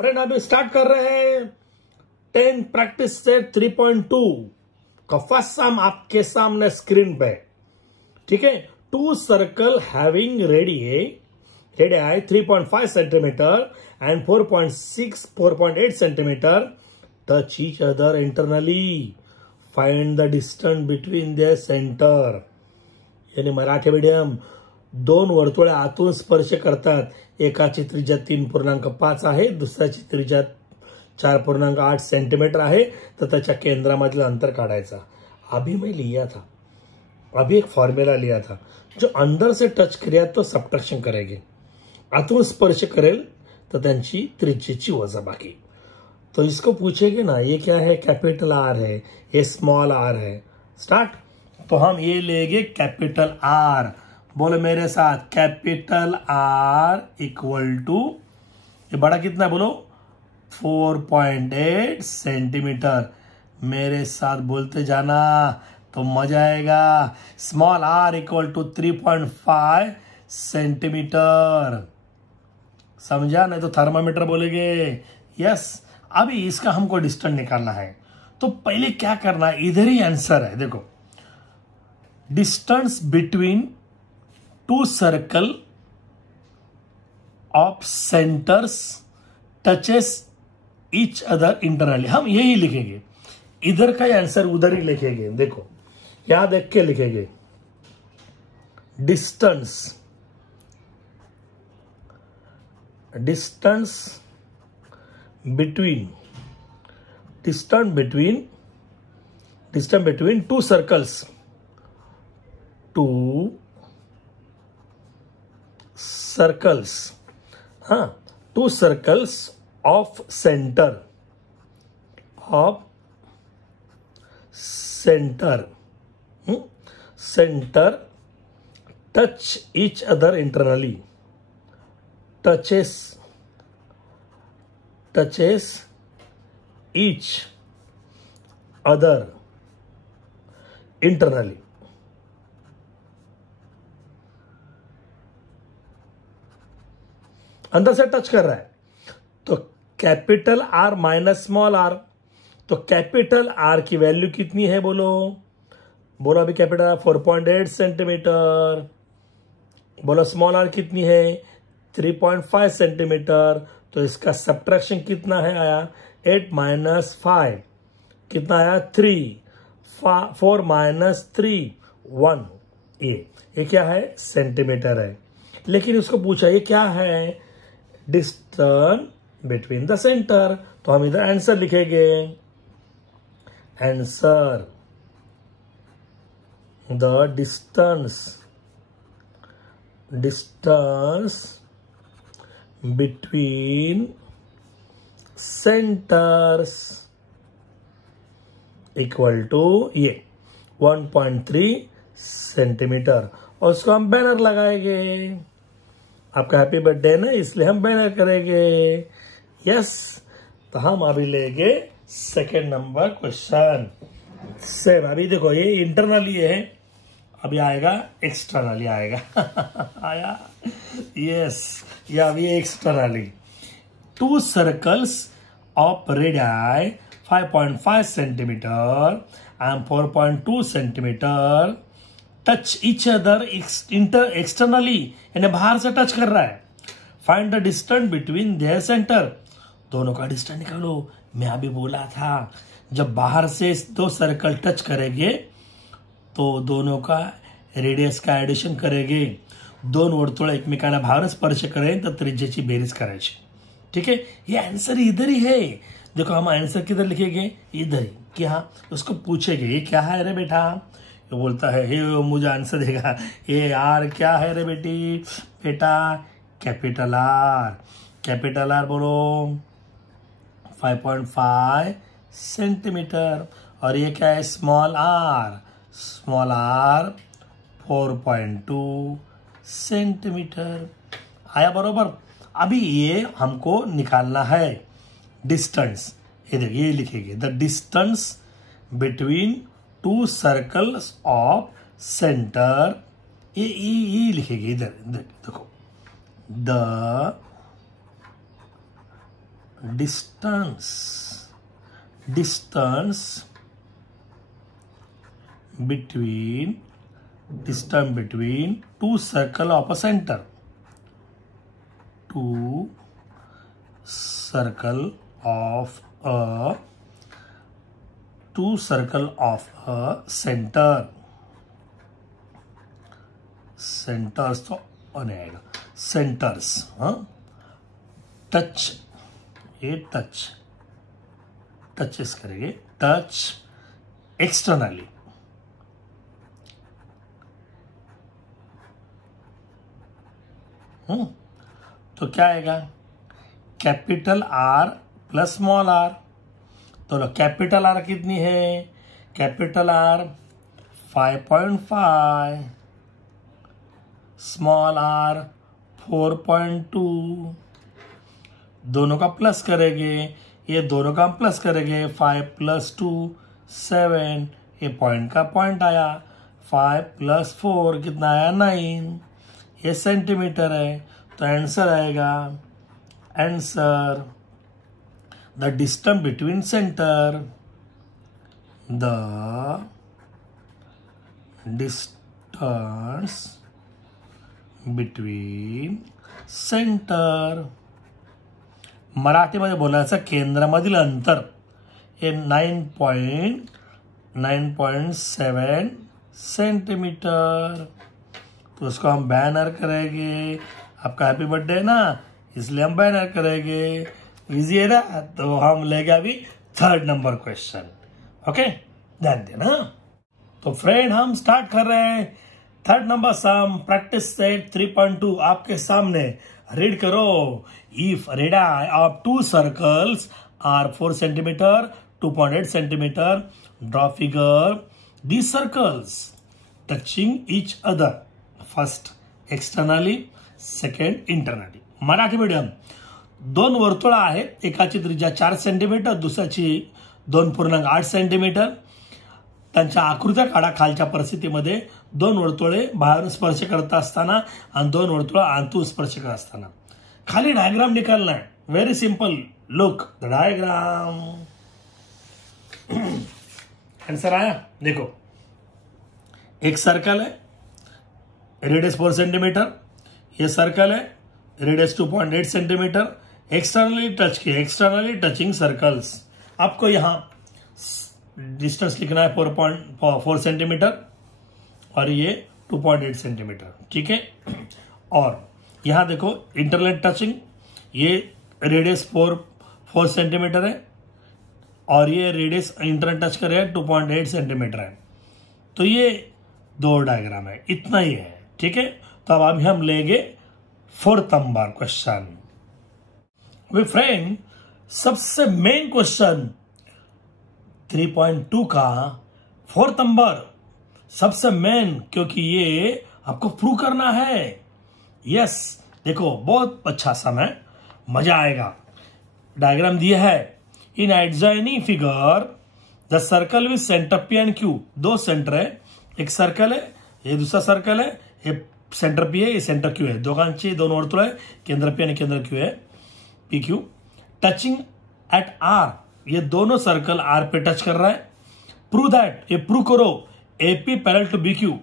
Friend अभी start कर रहे हैं 10 प्रैक्टिस सेट 3.2 का फर्स्ट सम आपके सामने स्क्रीन पे। ठीक है, two circle having radii 3.5 centimetre and 4.8 centimetre touch each other internally, find the distance between their centre. यानी मराठी मीडियम दोन वर्तुळे आतून स्पर्श करतात. एकाची त्रिज्या 3.5 आहे, दुसऱ्याची त्रिज्या 4.8 सेंटीमीटर आहे. तर त्याच्या केंद्रामधलं अंतर काढायचा. अभी मैं लिया था, अभी एक फॉर्मूला लिया था, जो अंदर से टच किया तो सबट्रैक्शन करेंगे, आतून स्पर्श करेल तो त्यांची त्रिज्येची वजाबाकी. तो इसको पूछेंगे ना, ये क्या है, कैपिटल आर है, ये स्मॉल आर है. स्टार्ट. तो हम ये लेंगे कैपिटल आर. बोलो मेरे साथ, कैपिटल आर इक्वल टू, ये बड़ा कितना है बोलो, 4.8 सेंटीमीटर. मेरे साथ बोलते जाना तो मजा आएगा. Small r equal to 3.5 centimetre. समझा? नहीं तो थर्मामीटर बोलेंगे. यस. अभी इसका हमको डिस्टेंस निकालना है. तो पहले क्या करना है, इधर ही आंसर है. देखो, distance between to circle of centres touches each other internally. हम यही लिखेंगे, इधर का आंसर उधर ही लिखेंगे. देखो यहां देख के लिखेंगे, distance between two circles, two circles of centre touch each other internally, touches each other internally. अंदर से टच कर रहा है. तो capital R minus small r. तो कैपिटल आर की वैल्यू कितनी है बोलो अभी. Capital R 4.8 centimetre. बोलो स्मॉल आर कितनी है, 3.5 सेंटीमीटर. तो इसका सब्ट्रैक्शन कितना है आया, 8 माइनस 5 कितना आया, 3. 4 माइनस 3 1. ये क्या है, सेंटीमीटर है. लेकिन उसको पूछा ये क्या है, डिस्टेंस बिटवीन द सेंटर. तो हम इधर आंसर लिखेंगे. Answer, the distance between centres equal to ये 1.3 सेंटीमीटर. और उसको हम बैनर लगाएंगे. आपका हैप्पी बर्थडे ना, इसलिए हम बैनर करेंगे. यस. तो हम अभी लेंगे सेकेंड नंबर क्वेश्चन. सेम. अभी देखो ये इंटरनली है, अभी आएगा एक्सटर्नली आएगा. आया. यस. ये अभी externally. To circles of radii 5.5 centimetre and 4.2 centimetre touch each other externally, यानी बाहर से टच कर रहा है. Find the distance between their centre. दोनों का डिस्टेंस निकालो. मैं अभी बोला था, जब बाहर से दो सर्कल टच करेंगे तो दोनों का रेडियस का एडिशन करेंगे. दोन वर्तुळ एकमेकांना बाहेर स्पर्श करें तो त्रिज्येची बेरीज करायची. ठीक है, ये आंसर इधर ही है. देखो हम आंसर किधर लिखेंगे, इधर ही. क्या उसको पूछेंगे ये क्या है रे बेटा, ये बोलता है हे मुझे आंसर देगा, ये आर क्या है रे बेटा, कैपिटल आर बोलो 5.5 सेंटीमीटर. और ये क्या है, स्मॉल आर 4.2 सेंटीमीटर. आया बरोबर. अभी ये हमको निकालना है डिस्टेंस. ये देखिए, ये लिखेंगे, the distance between two circles of centre. ये लिखेंगे इधर देखो, the distance between two circle of a center. Two circle of a center. Centers तो आने आएगा. Centers, हाँ. Touch, ये touches करेंगे. Touch externally. तो क्या आएगा? Capital R plus small r. तो कैपिटल आर कितनी है? Capital R 5.5, small r 4.2. दोनों का प्लस करेंगे, ये दोनों का प्लस करेंगे. 5 + 2 7. ये पॉइंट का पॉइंट आया. 5 + 4 कितना आया? 9. ये सेंटीमीटर है. तो आंसर आएगा, answer the distance between centre, the distance between centre. मराठीमध्ये बोलायचं केंद्रामधील अंतर हे 9.7 सेंटीमीटर. तो उसको हम बैनर करेंगे. आपका हैप्पी बर्थडे है ना, इसलिए हम बैनर करेंगे. इजी है ना. तो हम लेंगे अभी 3rd नंबर क्वेश्चन. ओके, ध्यान देना. तो फ्रेंड हम स्टार्ट कर रहे हैं 3rd नंबर सम. प्रैक्टिस सेट 3.2 आपके सामने. रीड करो. If radii of 2 circles are 4 centimetre 2.8 centimetre, draw figure these circles touching each other. First externally, second internally. Marathi medium. 2 वर्तुळ आहेत. एकाची त्रिज्या 4 सेंटीमीटर, दुसऱ्याची 2.8 सेंटीमीटर. त्यांच्या आकृत्या काढा खालच्या परिस्थितीमध्ये. 2 वर्तुळे बाहेरून स्पर्श करत असताना आणि 2 वर्तुळे आंतून स्पर्श करत असताना. खाली डायग्राम निकालना है. Very simple. Look the diagram. Answer आया. देखो, एक सर्कल है, रेडियस 4 सेंटीमीटर. ये सर्कल है, रेडियस 2.8 सेंटीमीटर. एक्सटर्नली टच किए, एक्सटर्नली टचिंग सर्कल्स. आपको यहां डिस्टेंस लिखना है 4 सेंटीमीटर और ये 2.8 सेंटीमीटर. ठीक है. और यहां देखो इंटरनल टचिंग. ये रेडियस 4 सेंटीमीटर है और ये रेडियस इंटरनल टच कर रहे हैं 2.8 सेंटीमीटर है. तो ये 2 डायग्राम है. इतना ही है. ठीक है. तो अब अभी हम लेंगे 4th नंबर क्वेश्चन. वे फ्रेंड, सबसे मेन क्वेश्चन 3.2 का 4th नंबर सबसे मेन, क्योंकि ये आपको प्रूव करना है. यस, देखो बहुत अच्छा समय, मजा आएगा. डायग्राम दिया है. In adjoining figure the circle with centre P and Q. 2 centre है. एक सर्कल है, ये दूसरा सर्कल है. ये सेंटर पी है, ये सेंटर क्यू है. दोघांची 2 वर्तुळ आहे. केंद्र पी आणि केंद्र क्यू है, P Q. Touching at R. ये दोनों सर्कल आर पे टच कर रहा है. प्रूव दैट, ये प्रूव करो. AP parallel to B Q.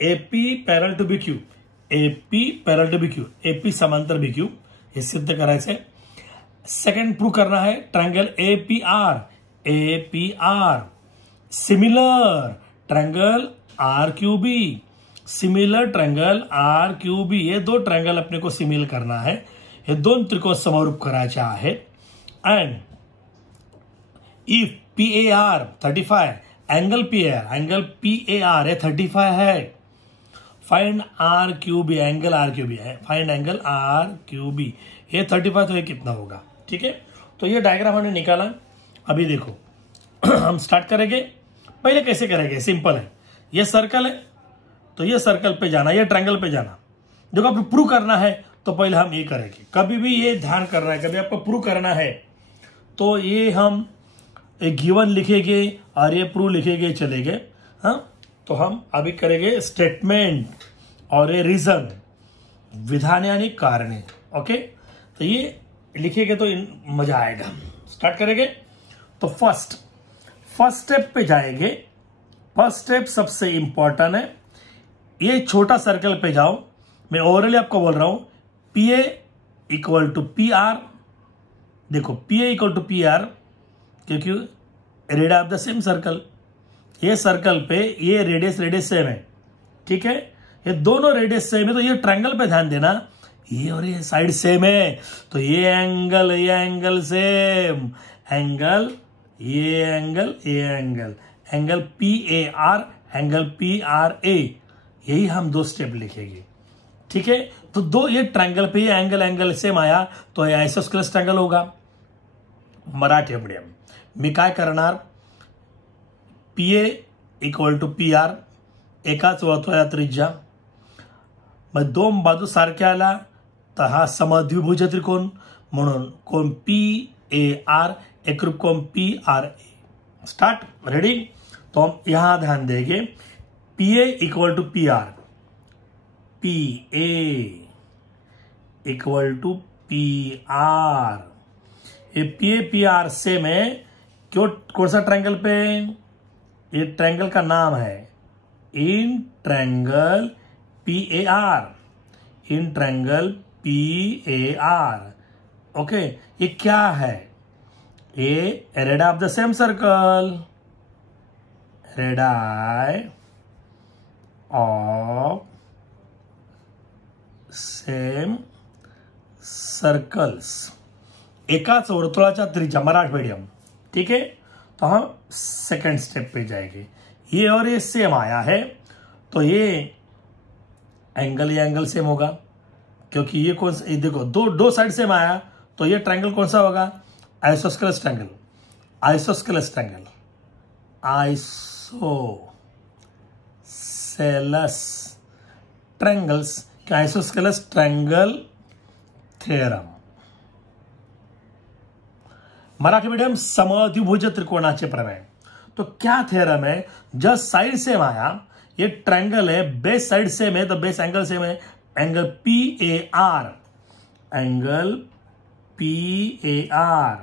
AP parallel to B Q. AP parallel to B Q. AP समांतर बी क्यू. हे सिद्ध करायचं आहे. सेकंड प्रूव करना है triangle APR. APR similar triangle RQB. Similar triangle RQB. ये 2 ट्रायंगल अपने को सिमिलर करना है. हे 2 त्रिकोण समरूप करायचे आहेत. And if PAR 35, angle PAR है 35 है. Find R QB. Angle R QB है. Find angle R QB. ये 35 तो ये कितना होगा. ठीक है. तो ये डायग्राम हमने निकाला. अभी देखो हम स्टार्ट करेंगे. पहले कैसे करेंगे? सिंपल है. ये सर्कल है तो ये सर्कल पे जाना, ये ट्रायंगल पे जाना. देखो आपको प्रूव करना है तो पहले हम ये करेंगे. कभी भी ये ध्यान करना है, कभी आपको प्रूव करना है तो ये हम एक गिवन लिखेंगे और ये प्रूव लिखेंगे, चलेंगे. हाँ, तो हम अभी करेंगे स्टेटमेंट और ये रीजन, विधाने आणि कारणे. ओके. तो ये लिखिएगा तो मजा आएगा। स्टार्ट करेंगे। तो फर्स्ट स्टेप पे जाएंगे। फर्स्ट स्टेप सबसे इंपॉर्टेंट है। ये छोटा सर्कल पे जाओ। मैं ओवरऑली आपको बोल रहा हूं, P A equal to P R. देखो P A equal to P R, क्योंकि radius of the same circle. ये सर्कल पे ये रेडियस सेम है, ठीक है। ये दोनों रेडियस सेम है, तो ये ट्रायंगल पे ध्यान देना, ये और ये साइड सेम है, तो ये एंगल सेम, एंगल ये angle P A R, angle P R A. यही हम दो स्टेप लिखेंगे, ठीक है। तो दो ये ट्रायंगल पे ये एंगल सेम आया, तो ये आइसोस्केलेस ट्रायंगल होगा। मराठी मीडियम मी काय करणार, P A equal to P R, एकाच वर्तुळा त्रिज्या, मग दोन बाजू सारख्या आला तर हा समद्विभुज त्रिकोण, म्हणून कोण पी ए आर, एकरूप कोण P R A. Start, ready. तो हम यहां ध्यान देंगे, P A equal to P R, P A equal to P R. ये पी आर सेम है, क्यों, कौन सा ट्रायंगल पे, ये ट्रायंगल का नाम है in triangle P A are, in triangle P A are. Okay, ये क्या है, ये radius of the same circle, radius of same circles, एकाच वर्तुळाच्या त्रिज्या, मराठी मीडियम, ठीक है। तो हम सेकंड स्टेप पे जाएंगे। ये और ये सेम आया है, तो ये एंगल सेम होगा, क्योंकि ये कौन सा, देखो दो साइड सेम आया, तो ये ट्रायंगल कौन सा होगा, isosceles triangle, isosceles triangle, isosceles triangles, isosceles triangle theorem. Marathi medium समद्विभुज त्रिकोणाचे प्रमेय। तो क्या थ्योरम है, जब साइड सेम आया, ये ट्रायंगल है, बेस साइड सेम है, तो बेस एंगल सेम है, angle P A R, angle P A R,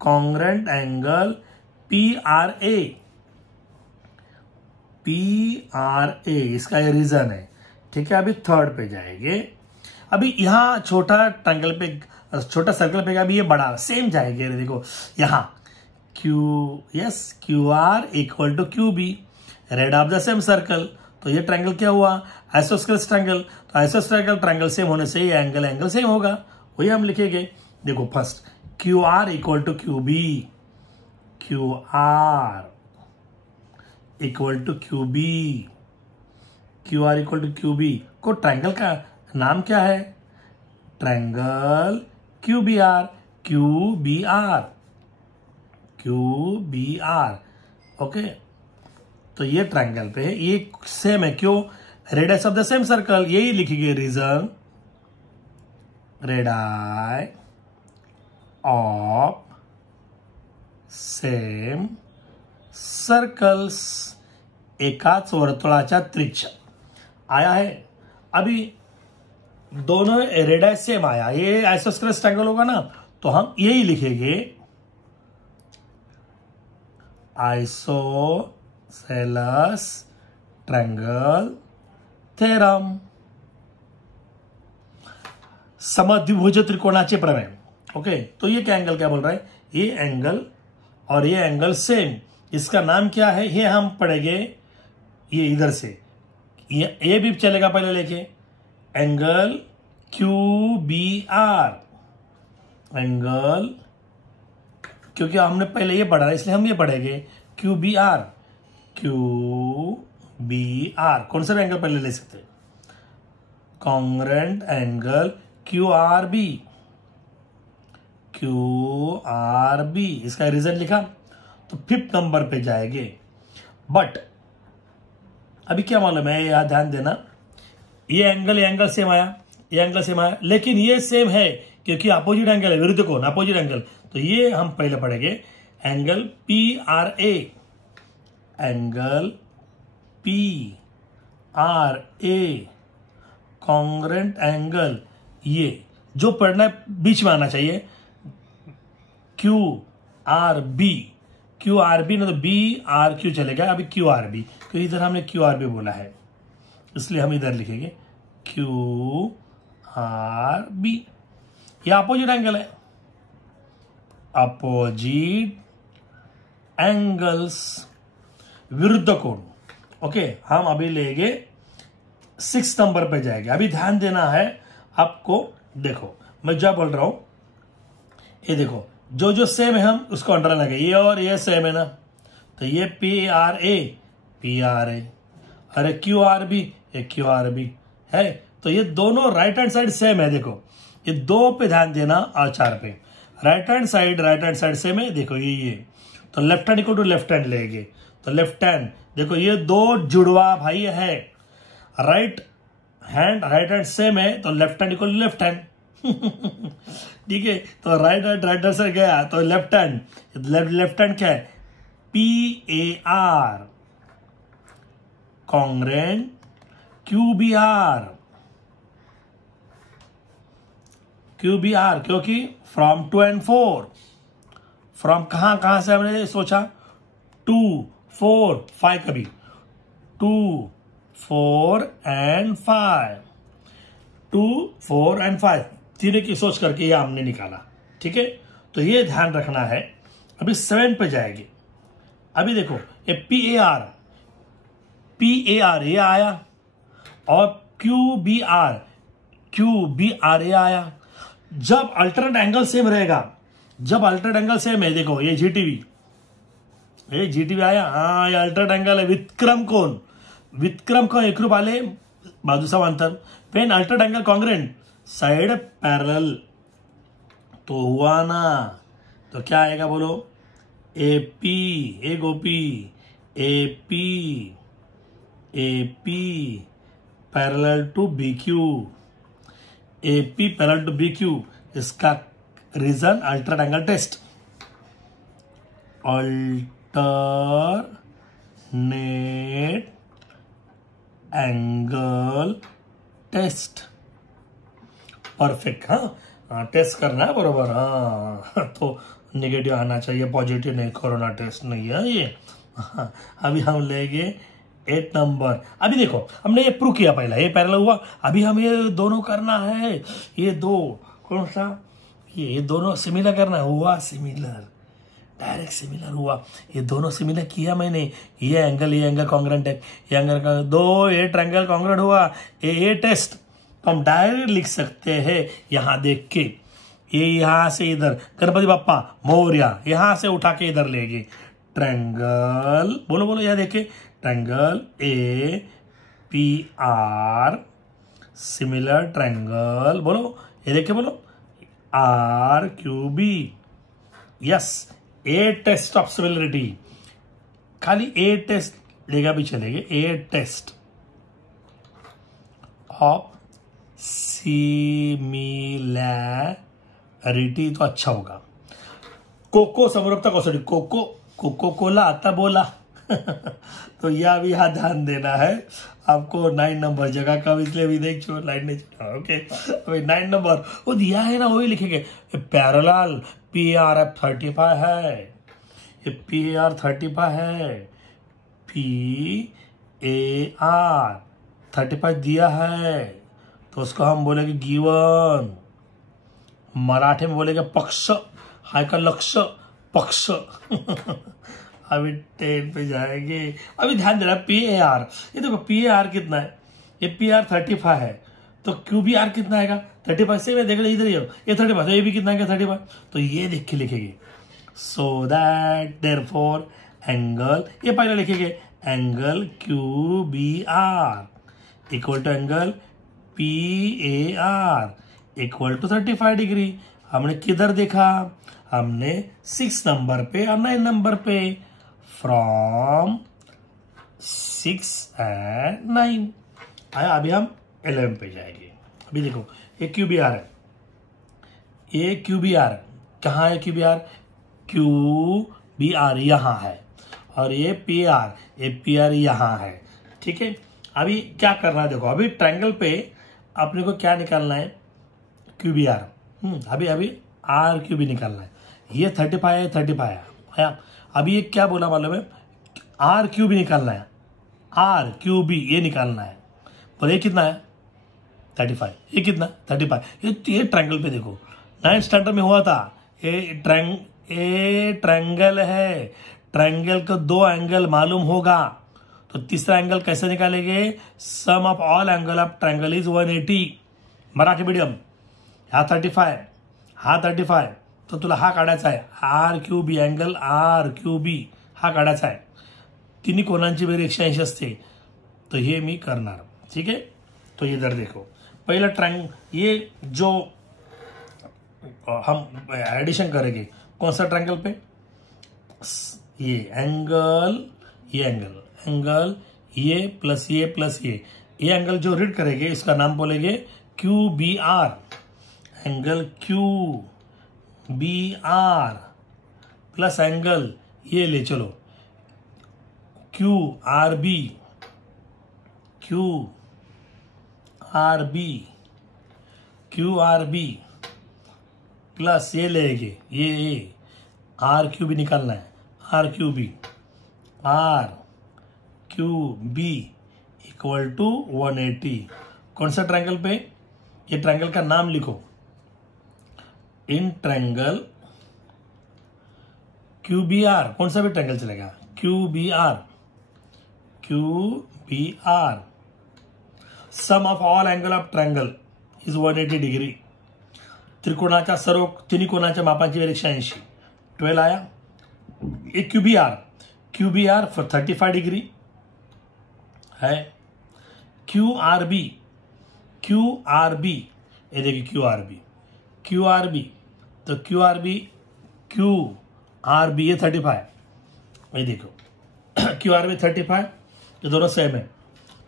congruent angle P R A, इसका ये रीजन है, ठीक है। अभी थर्ड पे जाएंगे। अभी यहां छोटा ट्रायंगल पे, छोटा सर्कल पे, अभी ये बड़ा सेम जाएंगे। देखो यहां Q R equal to Q B, radius of the same circle, तो ये ट्रायंगल क्या हुआ, आइसोस्केलेस ट्रायंगल। तो आइसोस्केलेस ट्रायंगल सेम होने से ये एंगल सेम होगा, वही हम लिखेंगे। देखो first Q R equal to Q B, Q R equal to Q B, Q R equal to Q B को ट्रायंगल का नाम क्या है, triangle Q B R, Q B R, okay. तो ये ट्रायंगल पे ये सेम है, क्यों, radius of the same circle, यही लिखेंगे reason, radius of same circles, एकाच वर्तुळाच्या त्रिज्या आया है। अभी दोनों रेडियस सेम आया, ये आइसोस्केलेस ट्रायंगल होगा ना, तो हम यही लिखेंगे, आइसोसेलेस ट्रायंगल थ्योरम, समद्विभुज त्रिकोणाचे प्रमेय। ओके, तो ये क्या एंगल क्या बोल रहा है, ये एंगल और ये एंगल सेम, इसका नाम क्या है, ये हम पढ़ेंगे। ये इधर से ये भी चलेगा, पहले लेके angle Q B R, angle, क्योंकि हमने पहले ये पढ़ा है इसलिए हम ये पढ़ेंगे क्यू बी आर, कौन सा भी एंगल पहले ले सकते हैं, congruent angle Q R B, इसका रीजन लिखा। तो फिफ्थ नंबर पे जाएंगे। बट अभी क्या मालूम है, यहां ध्यान देना, ये एंगल सेम आया, ये एंगल सेम आया, लेकिन ये सेम है क्योंकि अपोजिट एंगल है, विरुद्ध कोण, अपोजिट एंगल। तो ये हम पहले पढ़ेंगे, angle P R A, angle P R A, congruent angle, ये जो पढ़ना है बीच में आना चाहिए, Q R B, Q R B, ना तो बी आर क्यू चलेगा, अभी क्यू आर बी, क्योंकि इधर हमने क्यू आर बी बोला है, इसलिए हम इधर लिखेंगे क्यू आर बी। ये अपोजिट एंगल है, अपोजिट एंगल्स, विरुद्ध कोण। ओके, हम अभी लेंगे 6 नंबर पे जाएंगे। अभी ध्यान देना है आपको, देखो मैं क्या बोल रहा हूं, ये देखो जो जो सेम है हम उसको अंडरलाइन लगे, ये और ये सेम है ना, तो ये पी आर ए, अरे क्यू आर बी, ये क्यू आर बी है, तो ये दोनों राइट हैंड साइड सेम है। देखो ये 2 पे ध्यान देना और 4 पे, राइट हैंड साइड सेम है। देखो ये तो left hand equal to left hand लेंगे, तो लेफ्ट हैंड देखो ये 2 जुड़वा भाई है, राइट हैंड सेम है, तो left hand equal to left hand. ठीक है, तो राइट हैंड से गया तो लेफ्ट हैंड क्या है, P A R congruent Q B R, क्योंकि फ्रॉम 2 and 4, फ्रॉम कहां से हमने सोचा, 2 4 5, कभी 2 4 and 5, 2 4 and 5 तीनों की सोच करके ये हमने निकाला। ठीक है, तो ये ध्यान रखना है। अभी 7 पे जाएंगे। अभी देखो ये पी ए आर ये आया, और क्यू बी आर ये आया। जब अल्टरनेट एंगल सेम रहेगा, है, देखो ये जीटीवी आया, हाँ ये अल्टरनेट एंगल है, विक्रम कोण एकरूप वाले बाजू समांतर, when alternate angle congruent side parallel, तो हुआ ना, तो क्या आएगा बोलो, AP parallel to B Q, इसका reason alternate angle test, alternate angle test, perfect. हाँ टेस्ट करना है बरोबर, हाँ तो नेगेटिव आना चाहिए, पॉजिटिव नहीं, कोरोना टेस्ट नहीं है ये। हाँ, अभी हम लेंगे 8 नंबर। अभी देखो हमने ये प्रूव किया, पहला ये पैरेलल हुआ, अभी हम ये दोनों करना है, ये दो कौन सा, ये दोनों सिमिलर करना हुआ, सिमिलर डायरेक्ट सिमिलर हुआ, ये दोनों सिमिलर किया मैंने, ये एंगल कॉन्ग्रेंट है, ये एंगल का ये ट्रायंगल कॉन्ग्रेंट हुआ, ये टेस्ट, तो हम डायरेक्ट लिख सकते हैं यहां देख के, ये यहां से इधर गणपति बप्पा मोरया, यहां से उठा के इधर लेंगे, ट्रायंगल बोलो यहां देखे, triangle A P R, similar triangle बोलो, ये देखे बोलो, R Q B, yes, a test of similarity, खाली ए टेस्ट लेगा भी चलेगा, ए टेस्ट ऑफ सिमिलैरिटी तो अच्छा होगा। कोको समरूपता कौशल, कोको कोला आता बोला। तो यह भी यहाँ ध्यान देना है आपको, 9 नंबर जगह का, इसलिए भी देख छो लाइन नहीं चला। ओके, अभी 9 नंबर वो दिया है ना, वही लिखेंगे, पैरेलल PAR 35 है, ये PAR 35 है, PAR 35 दिया है, तो उसको हम बोलेंगे गिवन, मराठी में बोलेंगे पक्ष, हाय का लक्ष्य पक्ष। अभी 10 पे जाएंगे। अभी ध्यान देना PAR, ये देखो PAR कितना है, ये PAR 35 है, तो QBR कितना आएगा 35 से, मैं देख लो इधर ही हो, ये 35, तो ये भी कितना है 35, तो ये देख के लिखेंगे, सो दैट देयरफॉर एंगल, ये पहले लिखेंगे angle QBR equal to angle PAR equal to 35 degree. हमने किधर देखा, हमने 6 नंबर पे और 9 नंबर पे, फ्रॉम 6 and 9 आया। अभी हम 11 पे जाएंगे। अभी देखो ये QBR है, ये QBR कहाँ है, QBR यहाँ है, और ये PR यहाँ है। ठीक है, अभी क्या करना है, देखो अभी ट्रायंगल पे अपने को क्या निकालना है, QBR। अभी आर क्यू बी निकालना है। ये 35 है, 35 है। अभी ये क्या बोला मालूम है, आर क्यू बी निकालना है, आर क्यू बी ये निकालना है। पर ये कितना है 35, ये कितना 35। ये ट्रायंगल पे देखो 9th स्टैंडर्ड में हुआ था। ये ट्रायंगल है, ट्रायंगल को 2 एंगल मालूम होगा तो तीसरा एंगल कैसे निकालेंगे, sum of all angle of triangle is 180। Marathi medium. हा 35, हा 35, तर तुला हा काढायचा आहे, R Q B, angle R Q B हा काढायचा आहे। तिन्ही कोणांची बेरीज 180 असते, तो ये मी करणार। ठीक है, तो इधर देखो पहला ये जो हम एडिशन करेंगे कौन सा ट्रायंगल पे, ये एंगल, ये एंगल ये प्लस ये एंगल जो रीड करेंगे इसका नाम बोलेंगे Q B R. Angle Q B R plus angle ये ले चलो क्यू आर बी प्लस ये लेंगे ये आर क्यू बी निकालना है, R Q B equal to 180। कौन सा ट्रायंगल पे, ये ट्रायंगल का नाम लिखो, इन ट्रायंगल QBR। कौन सा भी ट्रायंगल चलेगा, QBR sum of all angle of triangle is 180 degree. त्रिकोणाच्या सर्व तिन्ही कोणाच्या मापांची बेरीज 180। 12 आया। एक QBR फॉर 35 डिग्री है। QRB ये देखिए QRB तो QRB ये 35, ये देखो QRB 35, ये दोनों सेम है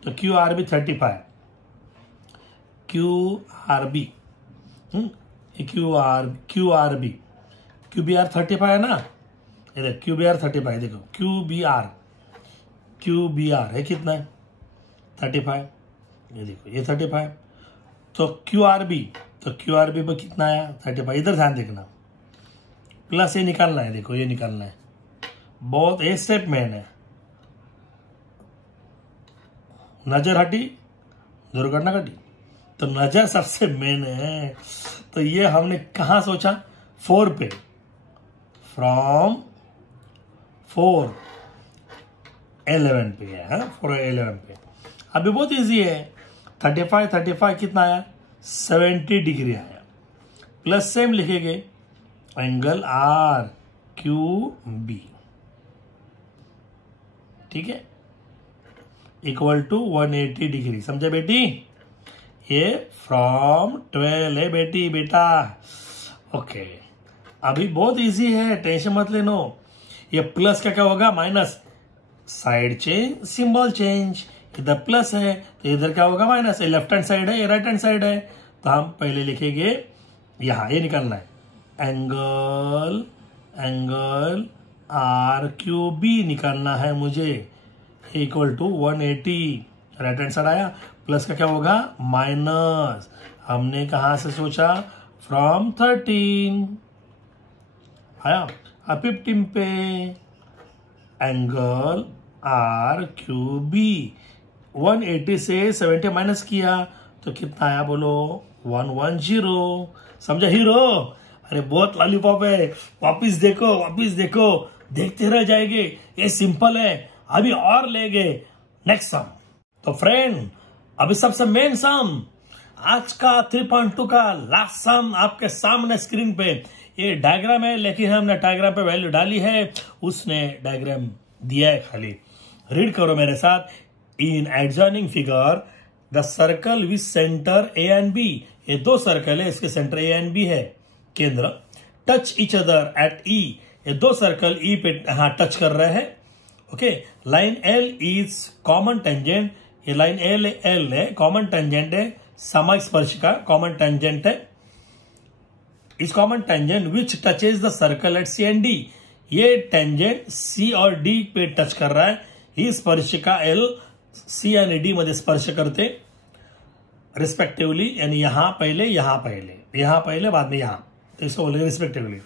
तो QRB 35, QBR 35 है ना, ये देखो QBR 35, देखो QBR है कितना है 35, ये देखो ये 35, तो QRB पर कितना आया 35। इधर ध्यान देखना, प्लस ये निकालना है, देखो ये निकालना है, बहुत एक स्टेप मेन है। नजर हटी दुर्घटना घटी, तो नजर सबसे मेन है। तो ये हमने कहा सोचा 4 पे, फ्रॉम 4 11 पे है, 4 11 पे। अभी बहुत इजी है, 35 कितना आया 70 डिग्री आया। प्लस सेम लिखेंगे एंगल आर क्यू बी, ठीक है, इक्वल टू 180 डिग्री। समझे बेटी, ये फ्रॉम 12 है बेटा। ओके, अभी बहुत इजी है, टेंशन मत लेनो। ये प्लस का क्या होगा minus, side change symbol change. इधर प्लस है तो इधर क्या होगा माइनस। ये लेफ्ट हैंड साइड है, ये राइट हैंड साइड है, तो हम पहले लिखेंगे यहां ये निकालना है एंगल आर क्यू बी निकालना है मुझे, equal to 180। Right hand side आया, प्लस का क्या होगा माइनस। हमने कहां से सोचा फ्रॉम 13 आया, अब 15 पे एंगल आर क्यू बी 180 से 70 माइनस किया तो कितना आया बोलो 110। समझा हीरो? अरे बहुत लॉलीपॉप है, वापिस देखो देखते रह जाएंगे। ये सिंपल है, अभी और लेंगे नेक्स्ट सम। तो फ्रेंड, अभी सबसे मेन सम आज का 3.2 का लास्ट सम आपके सामने स्क्रीन पे। ये डायग्राम है, लेकिन हमने डायग्राम पे वैल्यू डाली है, उसने डायग्राम दिया है खाली। रीड करो मेरे साथ। In adjoining figure the circle with centre A and B, ये 2 सर्कल है, इसके सेंटर ए एंड बी है, केंद्र। Touch each other at E, ये 2 सर्कल ई पे टच कर रहे हैं। Okay, line L is common tangent, ये लाइन एल है, कॉमन टेंजेंट है, समाई स्पर्शिका कॉमन टेंजेंट है। इस common tangent which touches the circle at C and D, ये टेंजेंट सी और डी पे टच कर रहा है। ही स्पर्शिका एल सी आणि डी मध्ये स्पर्श करते रिस्पेक्टिवली, यानी यहां पहले यहां पहले बाद में यहां, तो इसको बोलेंगे respectively.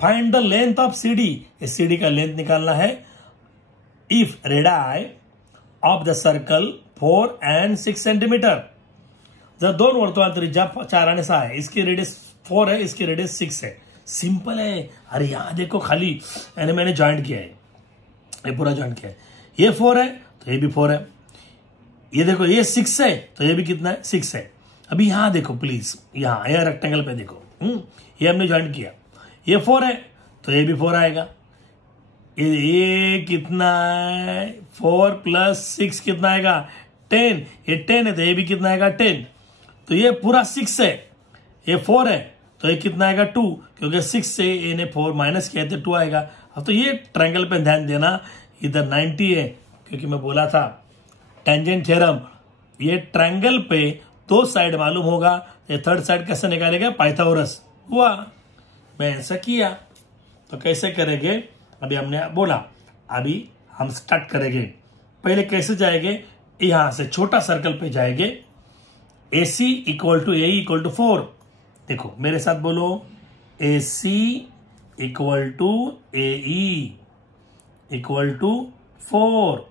Find the length of CD, इस सीडी का लेंथ निकालना है। If radii of the circle 4 and 6 centimetre, जर दोन वर्तुळात त्रिज्या 4 आणि 6 है, इसकी रेडियस 4 है, इसकी रेडियस 6 है। सिंपल है। अरे यहां देखो खाली, यानी मैंने ज्वाइंट किया है, ये पूरा ज्वाइंट किया है। ये 4 है तो ये भी 4 है। ये देखो ये 6 है तो ये भी कितना है, 6 है। अभी यहां देखो प्लीज, यहां ये रेक्टेंगल पे देखो, ये हमने ज्वाइंट किया। ये 4 है तो ये भी 4 आएगा। ये कितना है, 4 + 6 कितना आएगा, 10। ये 10 है तो ये भी कितना आएगा, 10। तो ये पूरा 6 है, ये 4 है तो ये कितना आएगा, 2, क्योंकि 6 से इन्हें 4 माइनस किया तो 2 आएगा। अब तो ये ट्रायंगल पे ध्यान देना, इधर 90 है, क्योंकि मैं बोला था टेंजेंट थ्योरम, ये ट्रायंगल पे 2 साइड मालूम होगा, ये थर्ड साइड कैसे निकालेगा, पाइथागोरस हुआ। मैं ऐसा किया तो कैसे करेंगे, अभी हमने बोला, अभी हम स्टार्ट करेंगे। पहले कैसे जाएंगे, यहां से छोटा सर्कल पे जाएंगे। AC = AE = 4। देखो मेरे साथ बोलो, AC = AE = 4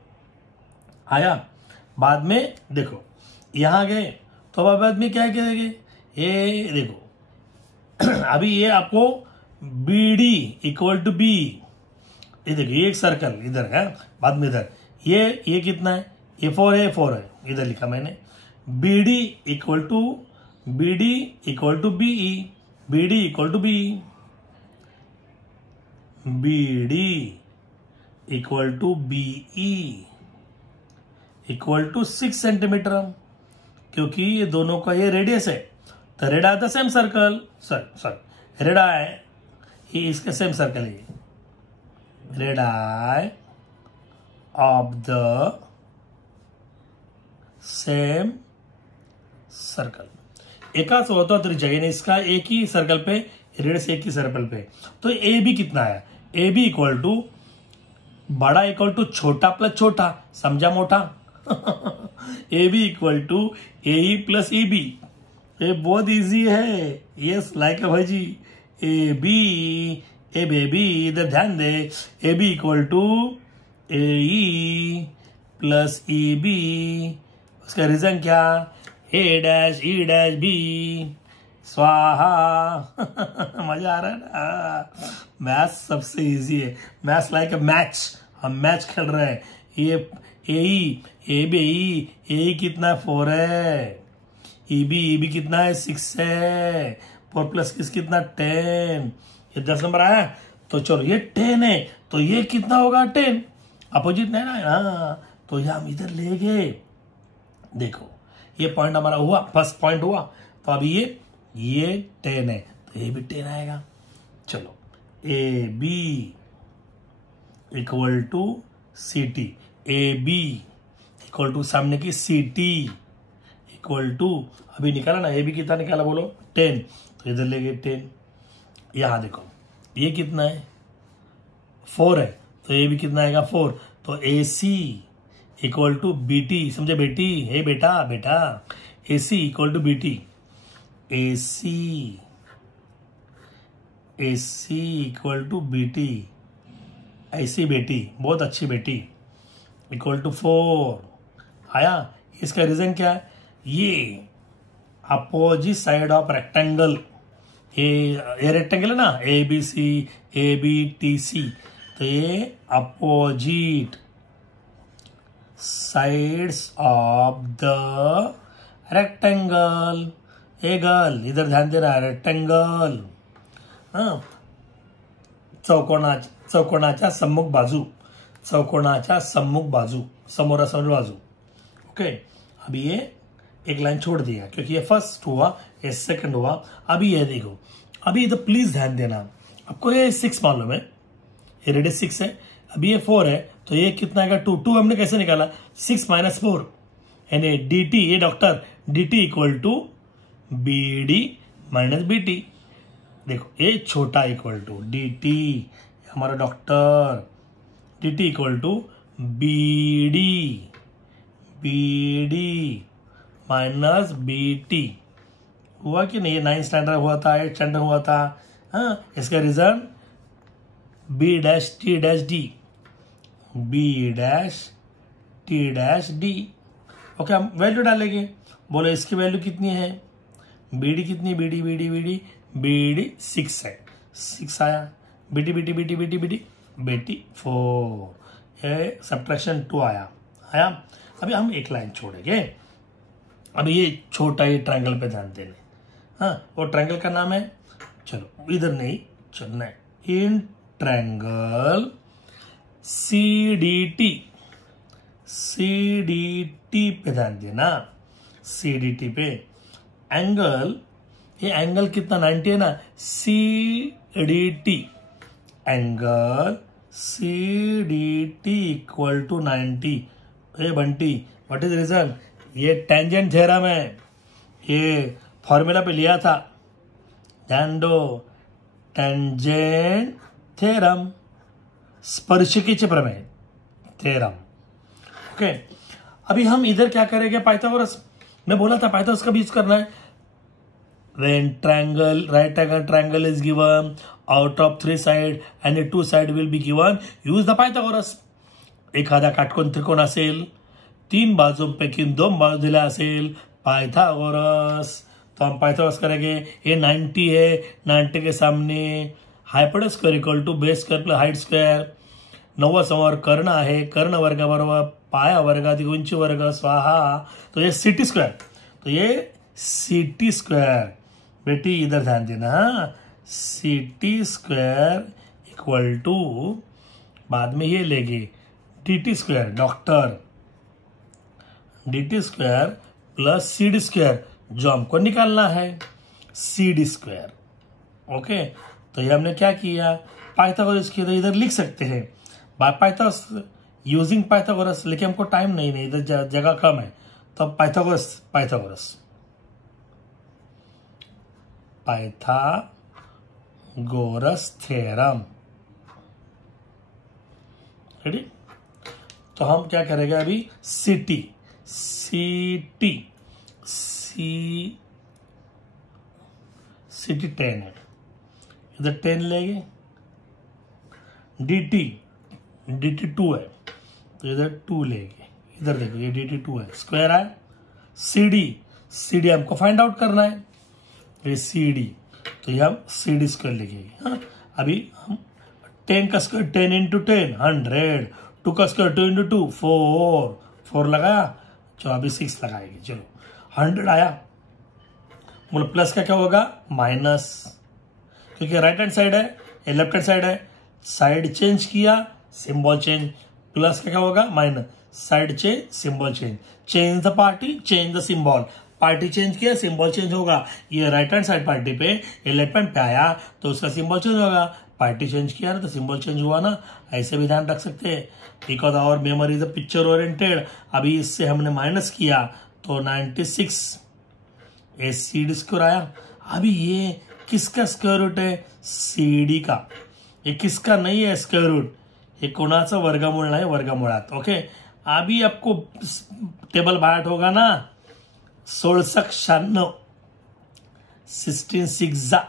आया। बाद में देखो यहां गए तो बाद में क्या करेंगे, ये देखो अभी ये आपको BD = B, ये देखिए ये एक सर्कल इधर है, बाद में इधर ये कितना है, ये 4 है, 4 है, इधर लिखा मैंने। BD = BE, BD = BE, BD = BE = 6 centimetre, क्योंकि ये दोनों का ये रेडियस है। तो radii the same circle, sorry radii ये इसका सेम सर्कल है, radii of the same circle. एकाच होता त्रिज्या, यानी इसका एक ही सर्कल पे रेडियस, एक ही सर्कल पे। तो ए बी कितना है, ए बी = बड़ा = छोटा प्लस छोटा, समझा मोटा। ए बी = AE + EB, ये बहुत इजी है। यस लाइक भाई, ए बेबी इधर ध्यान दे, ए बी = AE + EB, उसका रीजन क्या, A', E', स्वाहा। मजा आ रहा है ना, मैथ्स सबसे इजी है। मैथ्स लाइक मैच, हम मैच खेल रहे हैं। ये ए कितना 4 है, EB कितना है, 6 है, 4 + किस कितना 10, ये 10 नंबर आया। तो चलो ये 10 है तो ये कितना होगा, 10 अपोजिट नहीं ना, तो ये हम इधर ले गए। देखो ये पॉइंट हमारा हुआ, फर्स्ट पॉइंट हुआ। तो अभी ये 10 है तो ये भी 10 आएगा। चलो AB = CT, AB = सामने की CT = अभी निकाला ना, AB कितना निकाला बोलो, 10, तो इधर ले गए 10। यहां देखो ये कितना है, 4 है, तो ये भी कितना आएगा, 4। तो AC = BT, समझे बेटी, हे बेटा AC = BT, AC = BT, ऐसी बेटी, बहुत अच्छी बेटी, = 4 आया। इसका रीजन क्या है, ये अपोजिट साइड ऑफ रेक्टेंगल, ये रेक्टेंगल है ना, ABC ABTC, तो ये opposite sides of the rectangle. A girl इधर ध्यान दे रहा है, रेक्टेंगल, चौकोनाच्या सम्मुख बाजू, समोरासमोर बाजू। ओके, अभी ये एक लाइन छोड़ दिया क्योंकि ये फर्स्ट हुआ, ये सेकंड हुआ। अभी ये देखो, अभी तो प्लीज ध्यान देना, आपको ये 6 मालूम है, ये रेडियस 6 है, अभी ये 4 है, तो ये कितना आएगा, 2 हमने कैसे निकाला, 6 - 4, यानी DT, ये डॉक्टर DT = BD - BT। देखो ये छोटा = DT, हमारा डॉक्टर, DT = BD - BT हुआ कि नहीं? 9 स्टैंडर्ड हुआ था, 8 स्टैंडर्ड हुआ था। हाँ, इसका reason B dash T dash D, B dash T dash D. Okay, हम वैल्यू डालेंगे। बोलो इसकी वैल्यू कितनी है? बी डी कितनी? B D B D B D B D 6 है, 6 आया। B D B D B D B D B D B T 4, ये सब्ट्रैक्शन 2 आया। अभी हम एक लाइन छोड़ेंगे। अभी ये छोटा ही ट्रायंगल पे ध्यान देने। हाँ, वो ट्रायंगल का नाम है, चलो इधर नहीं चलना है, in triangle C D T, C D T पे ध्यान देना। सी डी टी पे एंगल, ये एंगल कितना? 90 है ना। C D T, angle C D T equal to 90। ए बंटी, व्हाट इज रीजन? ये टेंजेंट थ्योरम है, ये फॉर्मूला पे लिया था, ध्यान दो। टेंजेंट थ्योरम, स्पर्शिकीचे प्रमेय थ्योरम। ओके, अभी हम इधर क्या करेंगे? पाइथागोरस। मैं बोला था पाइथागोरस का भी यूज करना है। When triangle, right angle triangle is given, out of 3 sides and 2 sides will be given, use the Pythagoras. एखादा काटकोन त्रिकोण असेल, 3 बाजूंपैकी 2 बाजूला असेल, पाइथागोरस। तो हम पाइथागोरस करेंगे। ये 90 है, 90 के सामने hypotenuse square equal to base square plus height square. 9 समोर कर्ण आहे, कर्ण वर्ग बरोबर पाया वर्ग अधिक उंची वर्ग स्वाहा। तो ये सीटी स्क्वेअर, तो ये सीटी स्क्वेअर। बेटी इधर ध्यान देना। हाँ, सीटी स्क्वेअर इक्वल टू, बाद में ये लेंगे D square, doctor D square plus C D square, जो हमको निकालना है सी डी स्क्वेयर। ओके, तो ये हमने क्या किया? पाइथागोरस की इधर लिख सकते हैं पाइथागोरस, यूजिंग पाइथागोरस, लेकिन हमको टाइम नहीं, इधर जगह कम है। तो पाइथागोरस थ्योरम, रेडी? तो हम क्या करेंगे अभी? सीटी 10 है, इधर 10 लेंगे। dt 2 है, तो इधर 2 लेंगे। इधर देखो ये dt 2 है, स्क्वायर है। cd हमको फाइंड आउट करना है, ये cd, तो ये हम cd स्क्वायर लिखेंगे। हाँ, अभी हम 10 का स्क्वायर 10 इंटू 10 100, 2 का स्क्वायर 2 इंटू 2 4 लगाया, चलो अभी 6 लगाएंगे। चलो 100 आया। बोलो प्लस का क्या होगा? माइनस, क्योंकि राइट हैंड साइड है, ये लेफ्ट हैंड साइड है। साइड चेंज किया, सिंबल चेंज। प्लस का क्या होगा? Minus. Side change, symbol change. Change the party, change the symbol. Party change किया, सिंबल चेंज होगा। ये राइट हैंड साइड पार्टी पे, ये लेफ्ट हैंड पे आया, तो उसका सिंबल चेंज होगा। पार्टी चेंज किया ना, तो सिंबल चेंज हुआ ना। ऐसे भी ध्यान रख सकते हैं, because our memory is picture oriented. अभी इससे हमने माइनस किया तो 96 सी डी स्क्वायर आया। अभी ये किसका स्क्वायर रूट है? सी डी का। ये किसका नहीं है स्क्वायर रूट? हे कोणाचं वर्गमूळ नाही, वर्गमुळात। ओके, अभी आपको टेबल बाहर होगा ना, 1696 16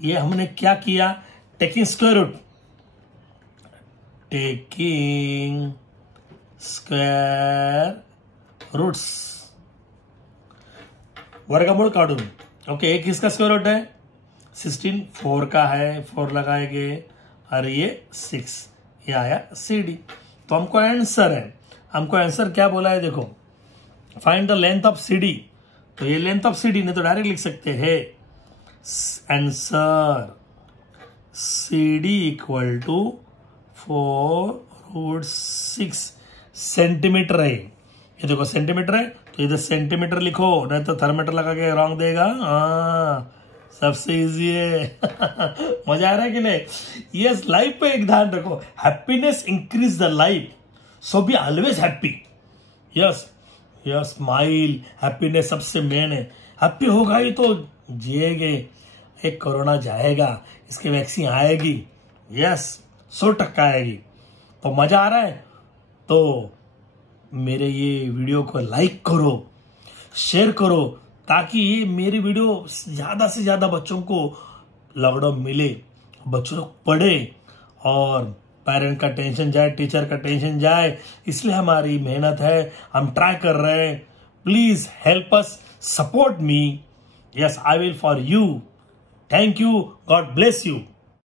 ये हमने क्या किया? Taking square root, taking square roots, वर्गमूल काढून। ओके, एक किसका स्क्वायर रूट है? 16 4 का है, 4 लगाएंगे, और ये 6, ये आया सी डी। तो हमको आंसर है, हमको आंसर क्या बोला है? देखो, find the length of C D. तो ये लेंथ ऑफ सी डी नहीं तो डायरेक्ट लिख सकते हैं answer C D equal to 4√6 centimetre है। ये देखो सेंटीमीटर है, तो इधर सेंटीमीटर लिखो, नहीं तो थर्मामीटर लगा के रॉन्ग देगा। हाँ, सबसे इजी है। मजा आ रहा है कि नहीं? यस, लाइफ पे एक ध्यान रखो, happiness increase the life, so be always happy. Yes, smile, happiness सबसे मेन है। हैप्पी होगा ही तो जिएगे। एक कोरोना जाएगा, इसकी वैक्सीन आएगी। यस, 100% आएगी। तो मजा आ रहा है तो मेरे ये वीडियो को लाइक करो, शेयर करो, ताकि मेरी वीडियो ज्यादा से ज्यादा बच्चों को लॉकडाउन मिले, बच्चों लोग पढ़े और पेरेंट का टेंशन जाए, टीचर का टेंशन जाए। इसलिए हमारी मेहनत है, हम ट्राई कर रहे हैं। Please help us, support me. Yes, I will for you. Thank you, God bless you.